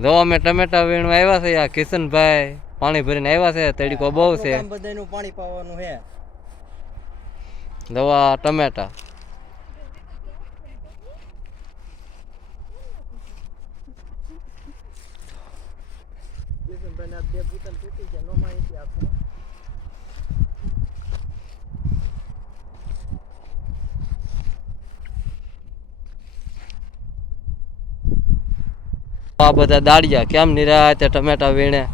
જો અમે ટમેટા વીણવા આવ્યા છે આ કિશનભાઈ પાણી ભરીને આવ્યા છે તડકો બહુ છે બધાનું પાણી પાવાનું છે દવા ટમેટા કિશનભાઈ બે બોતલ તૂટી ગયા નો માહિતી આપે આ બધા દાડિયા કેમ નિરાતે ટમેટા વીણે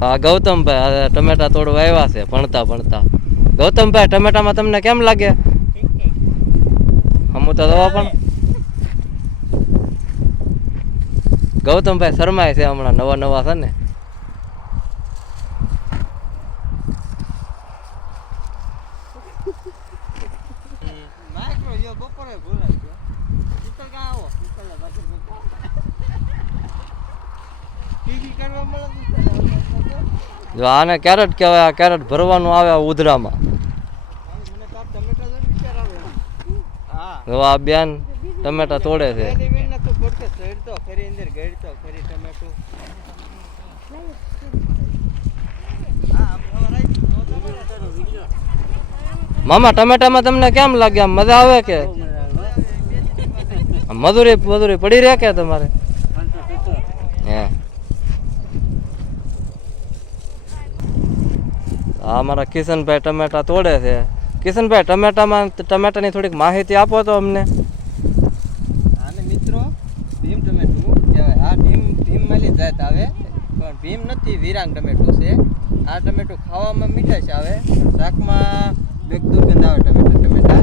હા ગૌતમભાઈ ટમેટા તોડવા આવ્યા છે ભણતા ભણતા ગૌતમભાઈ ટમેટામાં તમને કેમ લાગે હમું તો દવા પણ ગૌતમભાઈ શરમાય છે હમણાં નવા નવા છે ને જો આને કેરેટ કહેવાય આ કેરેટ ભરવાનું આવે ઉધરામાં જો આ બેન ટમેટા તોડે છે મામા ટમેટામાં તમને કેમ લાગે આમ મજા આવે કે મજૂરી પડી રહે કે તમારે હે આ મારા કિશનભાઈ ટમેટા તોડે છે કિશનભાઈ ટમેટાની થોડીક માહિતી આપો તો અમને આને મિત્રો ભીમ ટમેટું કહેવાય આ ભીમ માલી જાત આવે પણ ભીમ નથી વિરાંગ ટમેટું છે આ ટમેટું ખાવામાં મીઠાશ આવે શાકમાં બેક દુર્ગંધ આવે ટમેટા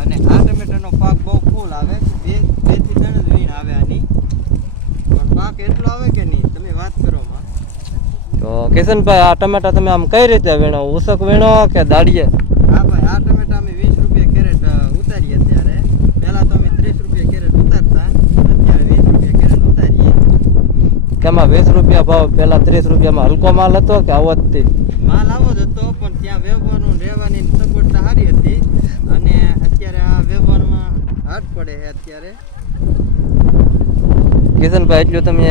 અને આ ટમેટાનો પાક બહુ ફૂલ આવે બે થી ત્રણ જ વીણ આવે આની પણ પાક એટલો આવે કે નહીં તમે વાત કરો માં તો કિશનભાઈ આ ટમેટા તમે આમ કઈ રીતે વીણો ઉસક વીણો કે દાડીએ હા ભાઈ આ ટમેટા અમે 20 રૂપિયા કેરેટ ઉતારીએ અત્યારે પહેલા તો અમે 30 રૂપિયા કેરેટ ઉતારતા અત્યારે 20 રૂપિયા કેરેટ ઉતારીએ કેમાં 20 રૂપિયા ભાવ પહેલા 30 રૂપિયામાં હલકો માલ હતો કે આવતથી માલ આવો જ હતો પણ ત્યાં વ્યવહારનું રહેવાની સગવડતા સારી હતી અને અત્યારે આ વ્યવહારમાં હાથ પડે છે અત્યારે કિશનભાઈ એટલું તમે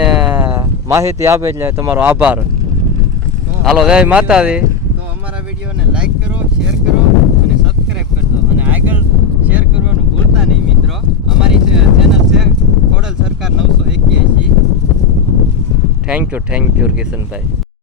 માહિતી આપે એટલે તમારો આભાર હાલો જય માતાજી તો અમારા વિડીયોને લાઈક કરો શેર કરો અને સબસ્ક્રાઈબ કરજો અને આગળ શેર કરવાનું ભૂલતા નહીં મિત્રો અમારી ચેનલ છે ખોડલ સરકાર 981 થેન્ક યુ કિશનભાઈ